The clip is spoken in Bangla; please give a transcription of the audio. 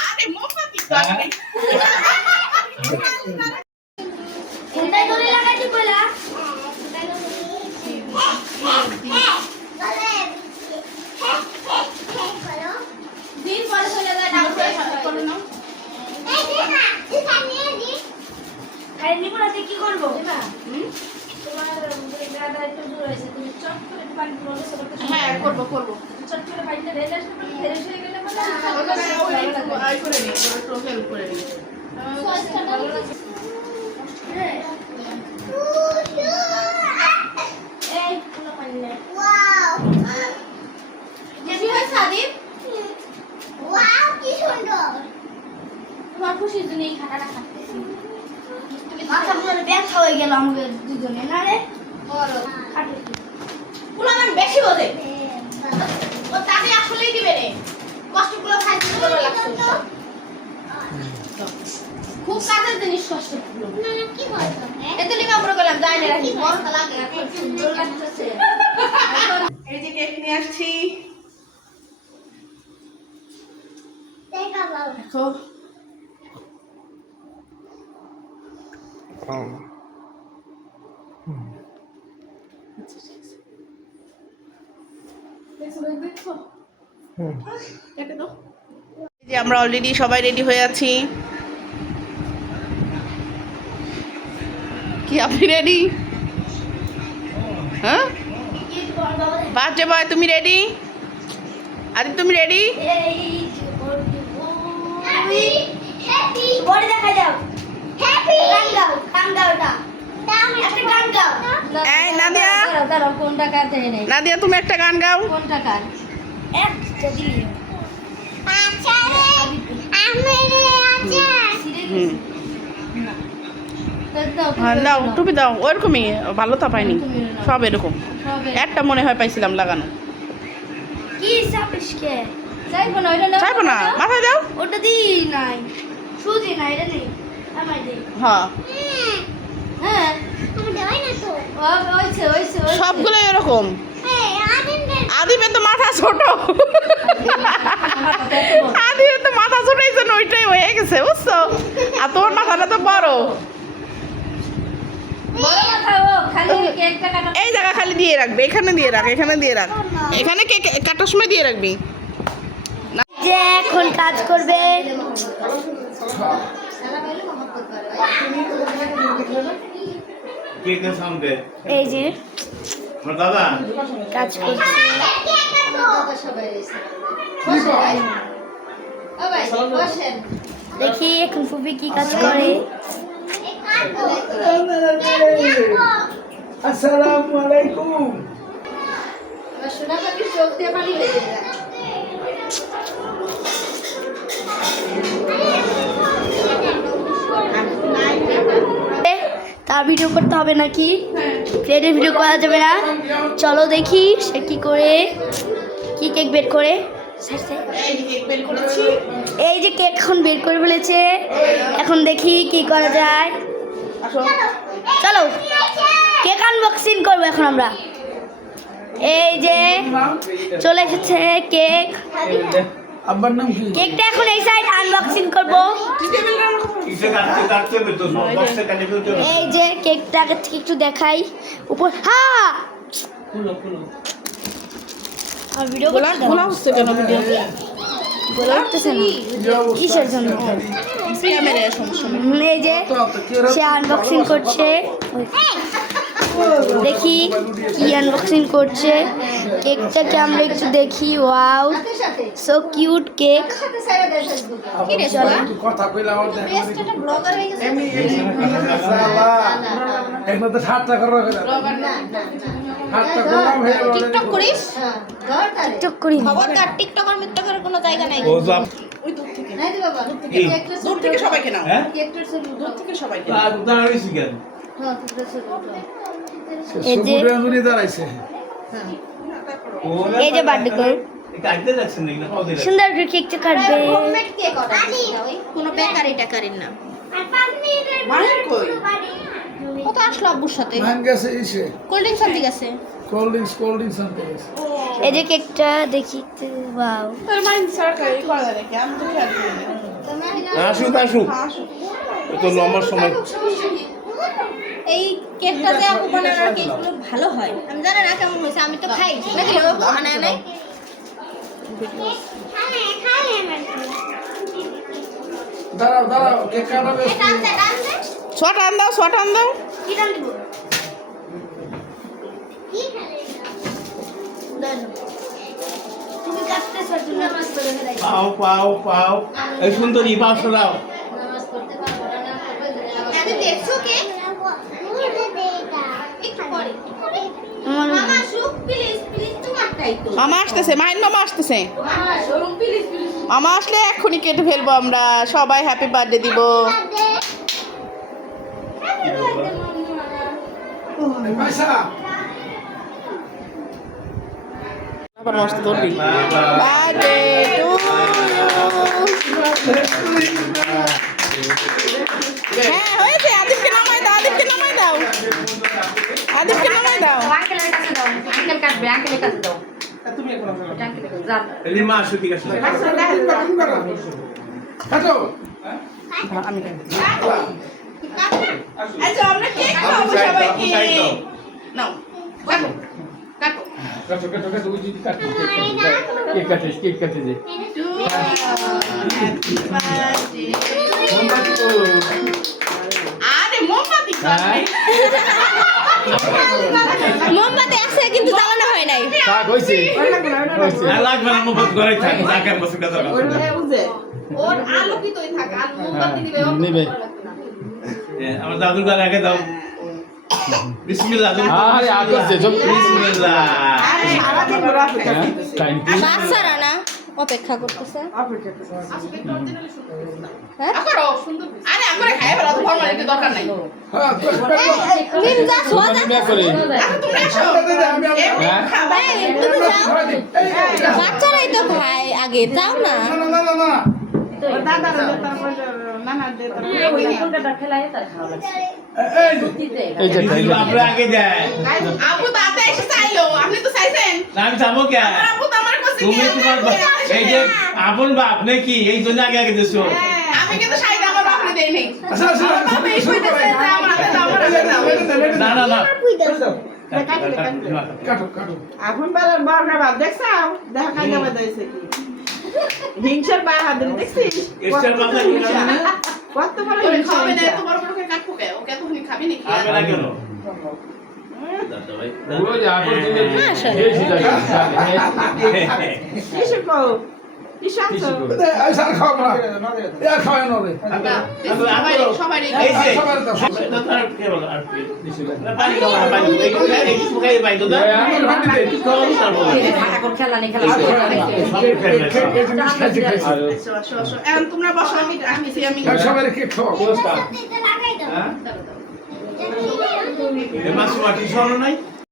আরে মোমবাতি কাটবে কোনটাই ধরে লাগাইছি কইলা দিন পরে চলে যায় ডাক্তার করে নাও এই দে না তুই নিয়ে দি খাই নিব না কি করব তোমার দাদা একটু দূর আছে তুমি চট করে পানি বলে সবটা হ্যাঁ করব চট করে পানিটা ঢেলে আসবে ফ্রেশ হয়ে গেলে মানে আই করে নি একটু হেল্প করে নি এই পুরো পানি নে ওয়াও কেমন হয় সাদিব ওয়াও কি সুন্দর তোমার খুশির জন্য এই খাটাটা খাচ্ছি মাথা পুরো ব্যথা হয়ে গেল আমাদের দুজনে না রে বড় কাটে পুরো আমার বেশি বোঝে ও তাকে আসলেই দিবে রে কষ্টগুলো খাইতে ভালো লাগছে খুব কাজের জিনিস কষ্ট না না কি বলছো এত লিমা পুরো গেলাম যাই না রাখি বড় লাগে এখন সুন্দর লাগতেছে এই যে কেক নিয়ে আসছি দেখা বাবা দেখো যে আমরা অলরেডি সবাই রেডি হয়ে আছি কি আপনি রেডি হ্যাঁ বাচ্চা বয় তুমি রেডি আদিব তুমি রেডি হ্যাপি হ্যাপি বডি দেখা যাও হ্যাপি গান গাওটা একটা গান গাও এই নাদিয়া দাঁড়াও কোনটা গাতে নেই নাদিয়া তুমি একটা গান গাও কোনটা গান একটা দিলে আচ্ছা রে আমি রে আচ্ছা হুম হ্যাঁ দাও টুপি দাও ওরকমই ভালো তা পাইনি সব এরকম একটা মনে হয় পাইছিলাম লাগানো কি সাপেশকে চাইবো না ওটা না চাইবো না মাথায় দাও ওটা দি নাই সুজি নাই এটা নেই আমার দে হ্যাঁ হ্যাঁ আমি দেই না তো ওইছে সবগুলো এরকম এই আদিবের তো মাথা ছোট আদিবের তো মাথা ছোট এই জন্য ওইটাই হয়ে গেছে বুঝছো আর তোমার মাথাটা তো বড় বড় কথা ও খালি কেকটা কাটা এই জায়গা খালি দিয়ে রাখবে এখানে দিয়ে রাখ এখানে কেক কাটার সময় দিয়ে রাখবি যে এখন কাজ করবে কেকের সামনে এই যে আমার দাদা কাজ করছে দেখি এখন ফুপি কি কাজ করে আসসালামু আলাইকুম তার ভিডিও করতে হবে নাকি প্লেটের ভিডিও করা যাবে না চলো দেখি সে কি করে কি কেক বের করে এই যে কেক এখন বের করে ফেলেছে এখন দেখি কি করা যায় চলো কেক আনবক্সিং করবো এখন আমরা এই যে চলে এসেছে কেক আব্বার নাম কি কেকটা এখন এই সাইড আনবক্সিং করবো এই যে কেকটা আগে থেকে একটু দেখাই উপর হ্যাঁ আর ভিডিও খোলা হচ্ছে কেন ভিডিও বলে উঠতেছে না কিসের জন্য ক্যামেরায় সমস্যা এই যে সে আনবক্সিং করছে দেখি কি আনবক্সিং করছে কেকটাকে আমরা একটু দেখি ওয়াও সো কিউট কেক কথা কইলা আমার এমনি এখন তো ঠাট্টা করে রাখা ঠাট্টা করলাম হয়ে গেল টিকটক করিস টিকটক করি খবরদার টিকটকার মিটটকের কোনো জায়গা নাই ওই দূর থেকে দূর থেকে সবাইকে নাও দূর থেকে সবাইকে নাও দাঁড়াইছি কেন এই যে সুবুরাঙ্গুনি দাঁড়াইছে এই যে বার্থডে কেক কাটতে যাচ্ছেন নাকি না খাওয়াতে যাচ্ছেন সুন্দর করে কেকটা কাটবে কোনো বেকারি টাকারি না মাহির কই কত আসলো আব্বুর সাথে মান গেছে ইসে কোল্ড ড্রিঙ্কস আনতে গেছে কোল্ড ড্রিঙ্কস আনতে গেছে এই যে কেকটা দেখি ওয়াও তোর মাইন্ড সরকার এই করা নাকি আমি তো খেয়াল করিনি আসুক আসুক তো লম্বার সময় এই কেকটা যে আপু বানানোর কেকগুলো ভালো হয় আমি জানি না কেমন হয়েছে আমি তো খাই নাকি বানায় নাই দাঁড়াও কেক কাটাবে শট আন দাও কি ডাল দিব তুমি কাটতেছ তুমি নামাজ পড়ে ফেলাই পাও এই সুন্দরী পাঁচশো দাও নামাজ পড়তে পারবো না আমি দেখছো কে একটু পরে মামা শুক প্লিজ তোমারটাই তো মামা আসতেছে মামা আসতেছে মামা শুক প্লিজ মামা আসলে এক্ষুনি কেটে ফেলবো আমরা সবাই হ্যাপি বার্থডে দিব পয়সা আবার মস্ত দৌড়বি বার্থডে টু হ্যাঁ হয়েছে আদিবকে নামাই দাও আঙ্কেলের কাছে দাও আঙ্কেল কাটবে আঙ্কেলের কাছে দাও তুমি এখন আঙ্কেলের কাছে যান লিমা আসুক ঠিক আছে কাটো আমি আচ্ছা আমরা কেক খাবো সবাইকে নাও কাটো কাটো ওই যে কাটো কেক কাটে যে হ্যাপি বার্থডে মোমবাতি তো আরে মোমবাতি কাটবে মোমবাতি আছে কিন্তু জ্বালানো হয় নাই কাট হইছে আর লাগবে না মোবাইল ঘরে থাকে জাকার বসে কথা ওর আলোকিতই থাকে আর মোমবাতি দিবে নিবে আমার দাদুর গালে আগে দাও বিসমিল্লাহ আরে আগছে সব বিসমিল্লাহ আরে সারাদিন ঘোরা অপেক্ষা টাইম বাচ্চারা না অপেক্ষা করতেছে হ্যাঁ করো সুন্দর আরে আমরা খাই ফেলা তো ফরমালিটি দরকার নাই হ্যাঁ নিমজা সোজা আমি করে আচ্ছা তোমরা এসো হ্যাঁ ভাই তুমি যাও বাচ্চারাই তো খায় আগে যাও না না কোনটা খেলায় তার খাওয়া লাগছে এই যে আমরা আগে যায় আপু দাদা এসে চাইলো আপনি তো চাইছেন না আমি যাবো কে আপু তো আমার কাছে তুমি তোমার এই যে আপন বাপ নাকি এই জন্য আগে আগে দিছো আমি কিন্তু শাড়িটা আমার বাপরে দেই নাই আচ্ছা বাবা এই কইতেছে যে আমার হাতে দাও আমার হাতে দাও না কাটো এখন বেলার বারোটা বাদ দেখছাও দেখা কাজ আবার দিয়েছে কি হিংসার বাহাদুর দেখছিস এস্টার মাথা কি না কত বড় তুমি হিংসা খাবে না এত বড় বড় করে কাটবো কে ওকে তো তুমি খাবি নাকি আগে না কেন দাদা ভাই পুরো যে আপন দিলে বেশি লাগে কিসে কও কি শান্ত এই স্যার খাও না এ খাওয়া না রে সবাই সবাই এই যে তার কে বল আর না পানি খাওয়া পানি এই কোথায় এই সুখাই পাই তো না এখন খেলা নেই খেলা এখন তোমরা বসো আমি রাখছি আমি সবাই কে খাও লাগাই দাও এই মাছ মাটি শোনো নাই